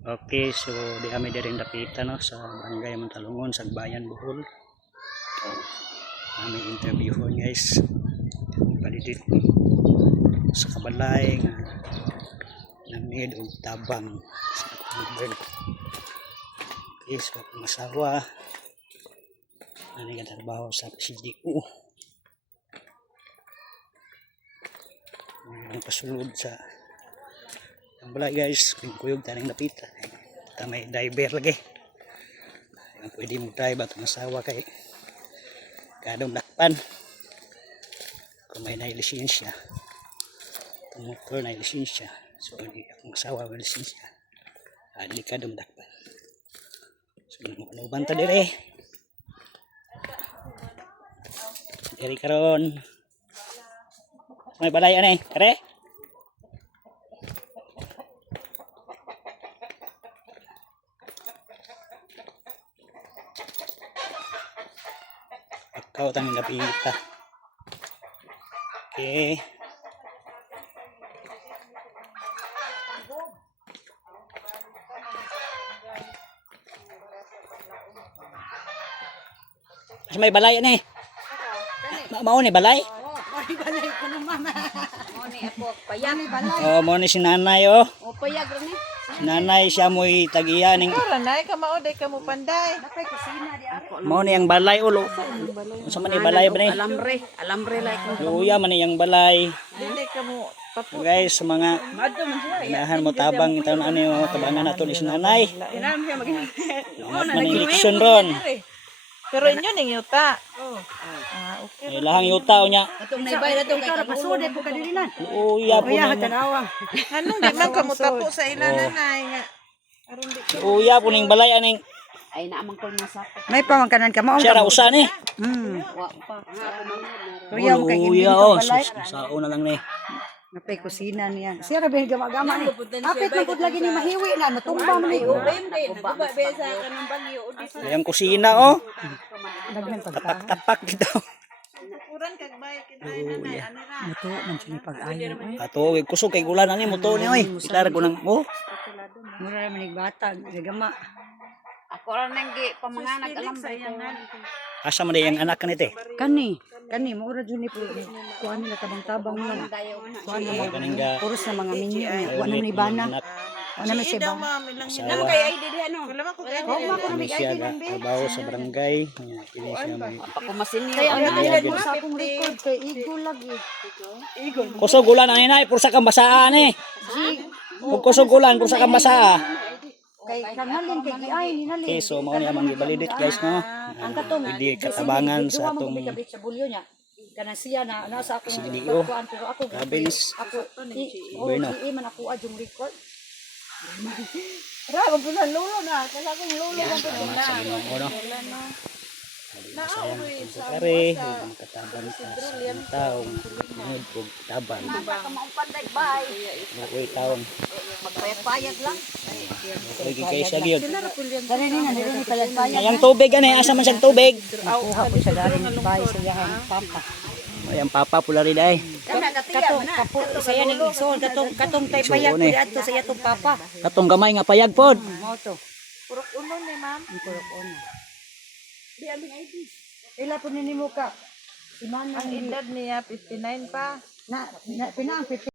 Okay, so di kami din napita no sa Barangay Mantalungon sa Bayan Bohol. Kami interview ho guys. Balidit sa kabalay nga namid og tabang sa bird. Okay, so masawa ani nga trabaho sa CDU. Ang pasulod sa ang balay guys, kuyog taning napita. Ta may diver lagi. Ang pwede mo dive at masawa kay kadong dakpan. Kung may lisensya. Kung motor na lisensya. So hindi akong masawa may lisensya. Hindi kadong dakpan. So manuban ta dire. Dire karon. May balay ani, kare? Kau tang napita. Okay. Mas may balay ani. Mao ni balay? Balay ko naman. Mo ni ako payag balay. Oh, mo ni si nanay oh. O payag rin ni. Nanay siya mo'y tagiya ning. Nanay ka mauday ka mo panday. Napay kusina di ari. Mao ni ang balay ulo. Unsa man ni balay ba ni? Alambre like ko. Luya man ni ang balay. Dili ka mo papo. Guys, sa mga Madto man siya. inahan mo tabang taon ani oh, tabangan nato ni si nanay. Inam siya mag. Maniliksyon ron. Pero inyo ning yuta. Okay. Lahang yuta nya. Atong naibay na tong kay pasude po kadilinan. Luya po Kuya ni. tanawa. Anong di man ka mo tapo sa ila nanay nga. Aron di ka. Luya po ning balay aning. Ay naamang ko masakit. May pamangkanan ka mo. Siya ra usa ni. Wa pa. Kuya mo kay Luya oh, sao na lang ni. Napay kusina niya. Siya ra ba gama-gama ni. Apit man pud lagi ni mahiwi na natumba man ni. Naguba ba sa kanang bagyo o di Yang kusina oh. Daghan pagka. Tapak-tapak dito. kuran kag bay kinay nanay ani ra. Muto man siya ni pag-ayo. Ato kusog kay gulan ani mo to ni oy. Ilar ko nang oh. Mura man ni bata, gama. Ako rin nang pamanganag alam ba yan. Asa man yang anak kanite? Kani mura jud ni po. Kuan nila tabang-tabang mo. Kuan na mga Kaning ga puros na mga minyo niya. Kuan na ni bana. Kuan na siya Daw ba? ma'am ilang Asawa. Kay ay didi ano. Wala man ko kay Kini siya ga trabaho sa barangay. Kini siya may Pakumasin niyo. Kaya ang Ayan, nalagay ayan. mo sa akong record kay Igor lagi. kusog gulan ani nay pursa kang basaan ni. Ug kusog gulan pursa kang basaa. Kay kanalin kay giay ni nalin. Okay, so mao ni amang gibalidit guys no. Ang katong Hindi katabangan sa atong sa bulyo niya. Kana siya na nasa akong CDO. kuan pero ako Province. ako Bueno. man ako adjung record. Ra ko pala lolo na, kala ko lolo man pud Salamat sa Ginoo no. Sayang sa kare, ug katabang sa taong ngunod ug tabang. Uy taong. Magpayag lang. Lagi kay siya gyud. Kani ni na ni palag-payag. Ayang tubig ani asa man siyang tubig. Kuha ko sa galing bahay sa yahan papa. Ayang papa pula rin ay. Katong kapo saya ning isol katong tay payag Igsoon, eh. pud adto sa iyatong papa. Katong gamay nga payag pod. Mao to. purok uno ni ma'am. Ang kurok ono. Di aming ID. Ila po nimo ka. Si Ang edad niya 59 pa. Na pinang